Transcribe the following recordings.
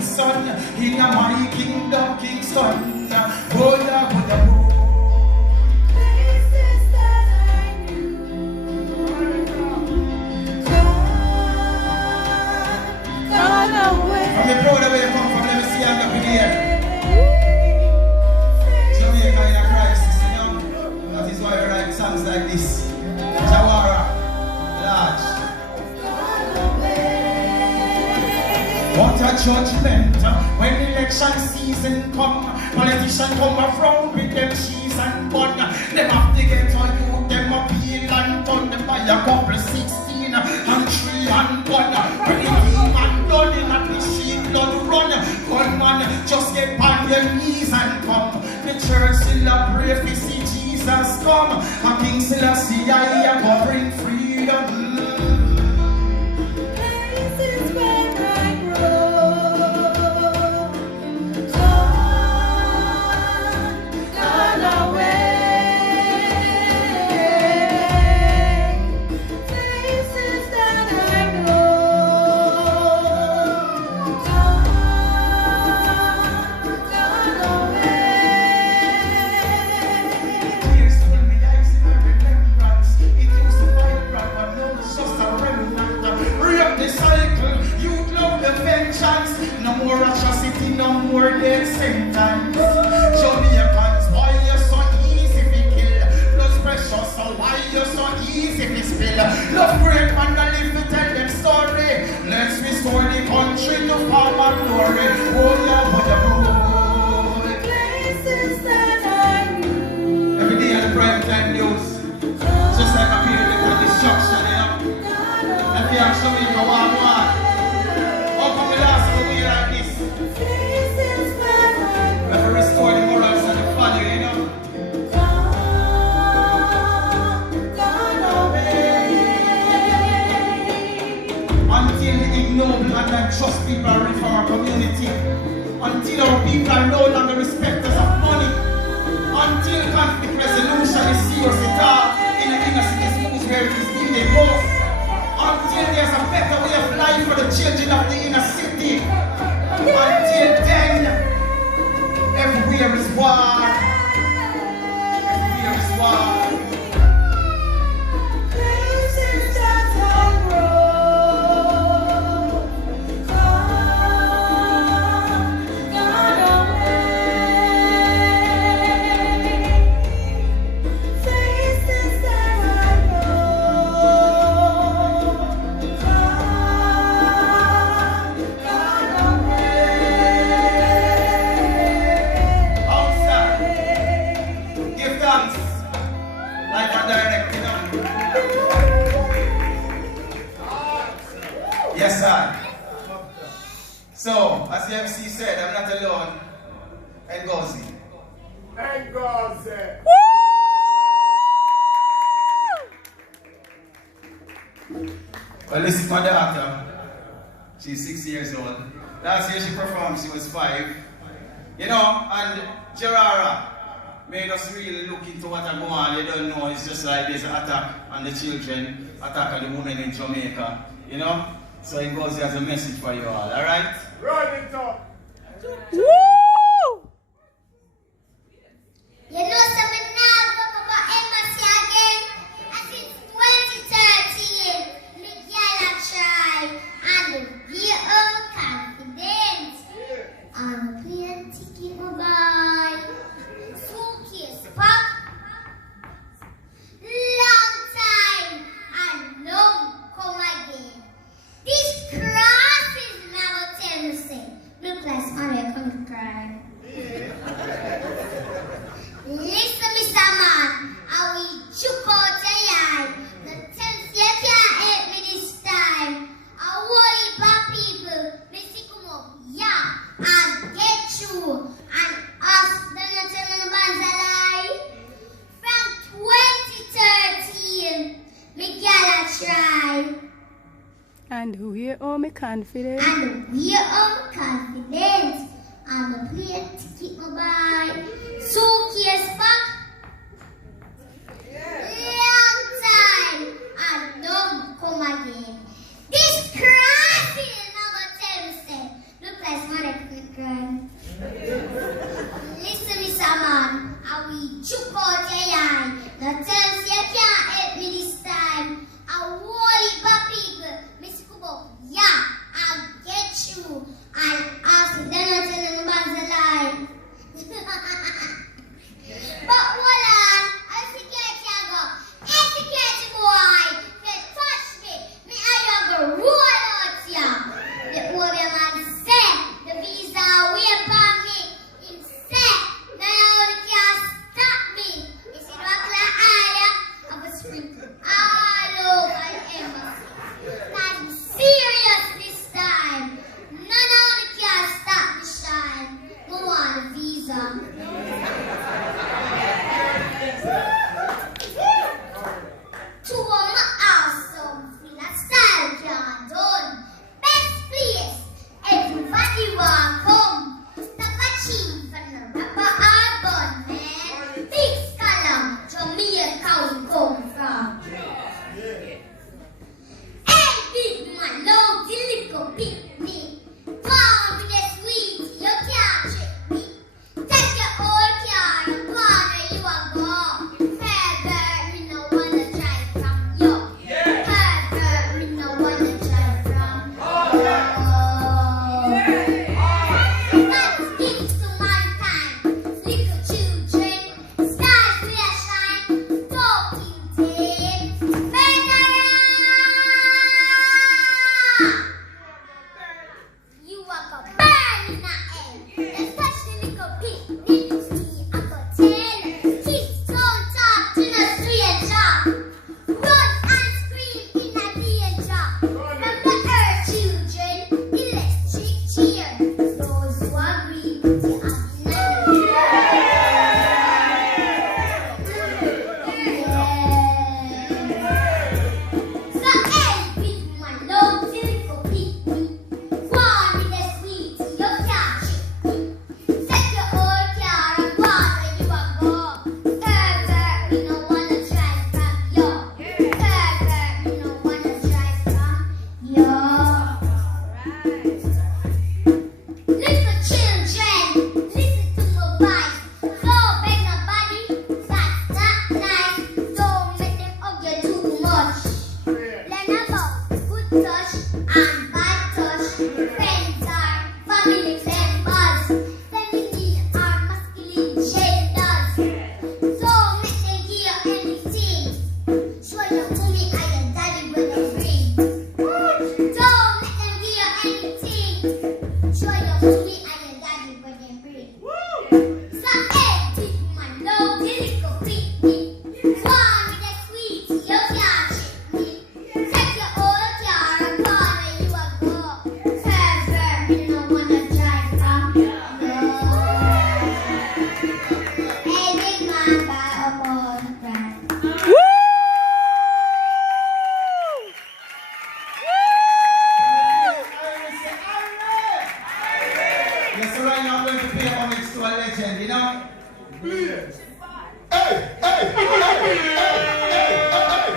son. In my kingdom, Kingston. Oh, yeah, oh, yeah, oh. Places that I knew. Gone away. From the proud away you come from, let me see hand up in the air. Jamaica in a crisis, you know. That is why we write songs like this. Jawara, large. What a judgment when election season come. Politicians come around with them cheese and bun. Them have to get on you, them appeal and turn them by a couple 16 and 3 and 1. When the team and done in at the sheet blood run. Gunman just get on their knees and come. The church still a pray to see Jesus come. And King Selassie I go bring freedom. Places where I grow. Gone away. Places that I know. Gone away. Tears fill me eyes in my remembrance. It used to vibrate, but now it's just a remnant. Break the cycle, you love the vengeance. No more atrocity, no more death sentence. Jamaicans, why you so easy to kill? Blood pressure, so why you so easy to spill? Love great man, I live to tell them story. Let's restore the country to former glory. Oh yeah, oh yeah, Places that I knew. oh. Every day on the prime time news. Just like a period of destruction, you know. If you have something you want, how come we last a week like this? Places where I We have to restore the morals and the value, you know. gone away. Until the ignoble and unjust people are rid from our community. Until our people are no longer respecters of money. Until conflict resolution is serious at all in the inner city schools where it is needed most. Until there's a better way of life for the children of the inner city. Until then, everywhere is war. Everywhere is war. Places that I grow. Gone away. Places that I know. Gone away. Outside, give thanks. Life and direct, you know. Yes, sir. So, as the MC said, I'm not alone. Ngozi. Ngozi. Well, this is my daughter. She's 6 years old. Last year she performed, she was 5. You know, and Gerara made us really look into what I'm going on. You don't know, it's just like there's an attack on the children, attack on the women in Jamaica. You know? So Ngozi has a message for you all, alright? Run it up. Woo! You know something now about embassy again? And since 2013, me girl a try and be overconfident. I'm playing ticket mobile, suitcase pack, long time and no come again. This cross is never tell me say, look like somebody come to cry. Listen, Mr. Man, I will juke out your eye. The tells you can't help me this time. I worry about people, me see come up, yeah, and get you, and ask them to tell me the man's a lie. From 2013, me girl a try. And we are me confident. And we are confident. I'm a plane ticket mobile. Suitcase pack. Long time and don't come again. This crisis never tell me say. Look like somebody Yes, so right now I'm going to pay homage to a legend, you know? Please. Hey, hey, hey, hey, hey, hey.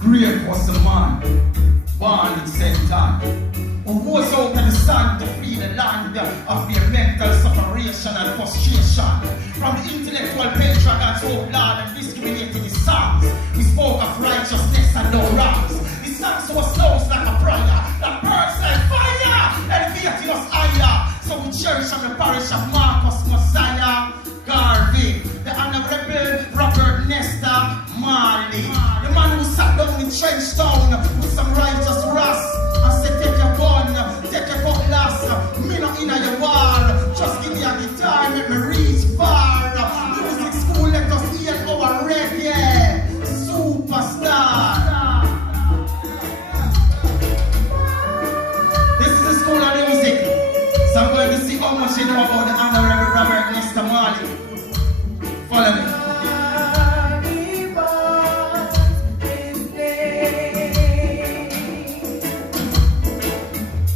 Great was the man, born in St. Anne, who goes out in the sun to free the land of their mental separation and frustration. From the intellectual patriarchs who outlawed and discriminated his songs, he spoke of righteousness and no wrongs. His songs were slows like a prayer, like birds like fire, elevating us higher. So we cherish on the parish of Marcus Messiah Garvey, the Honorable Robert Nesta Manley, the man who sat down in Trenchtown with some righteous rust and said, take your gun, take your cutlass, me not in your war, just give me a guitar, let me reach far. Music school, let us hear our reggae superstar. This is the school of music, so I'm going to see how much you know about the Honorable Robert Nesta Manley. Follow me.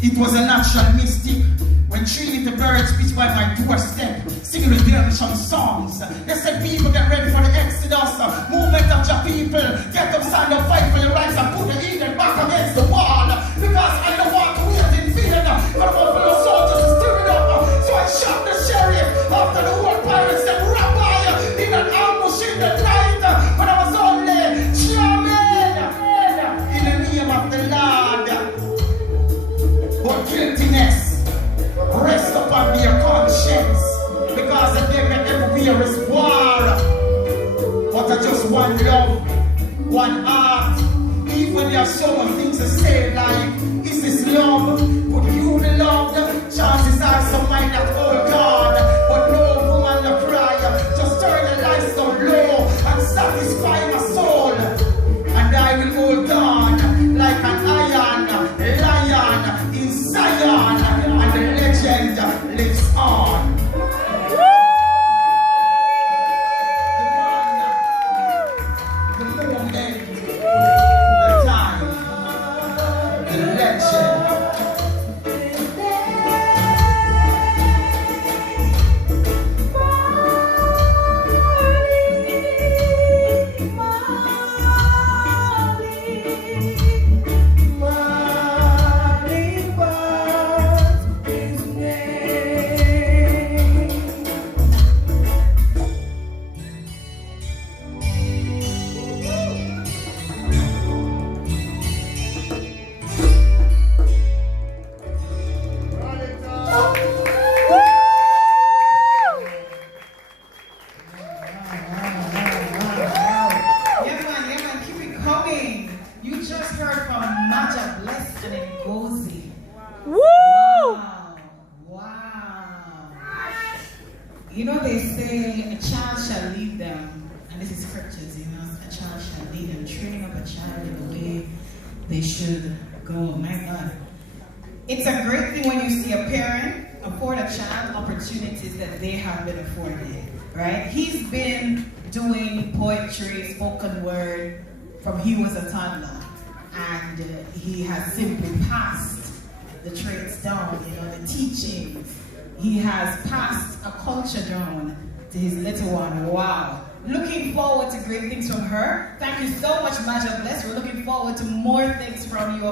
It was a natural mystic when 3 little birds pitched by my doorstep, singing redemption songs. They said, people get ready for the Exodus, movement of your people. Get up, stand up, fight for your rights and put the heathen back against the wall. Because I don't want to wait in vain, but for the soldiers to stir it up. So I shot the sheriff after the whole pirates said, Rabbi, in an ambush in the night. But I was only jamming in the name of the Lord. But guiltiness rest upon their conscience, because again everywhere is war. But I just one love, one heart. Even there are so many things to say like, is this love? Would you be loved? Chances are some might not hold God, but no woman no cry. Just turn the lights down low and satisfy my soul, and I will hold on like an iron lion in Zion, and the legend lives on. The moment, the time, the legend. MaJah blessed and Ngozi. Woo! Wow. You know, they say a child shall lead them, and this is scriptures, you know, a child shall lead them, training up a child in the way they should go. My God. It's a great thing when you see a parent afford a child opportunities that they have been afforded, right? He's been doing poetry, spoken word from he was a toddler, and he has simply passed the traits down, you know, the teachings. He has passed a culture down to his little one. Wow. Looking forward to great things from her. Thank you so much, MaJah Bless. We're looking forward to more things from you.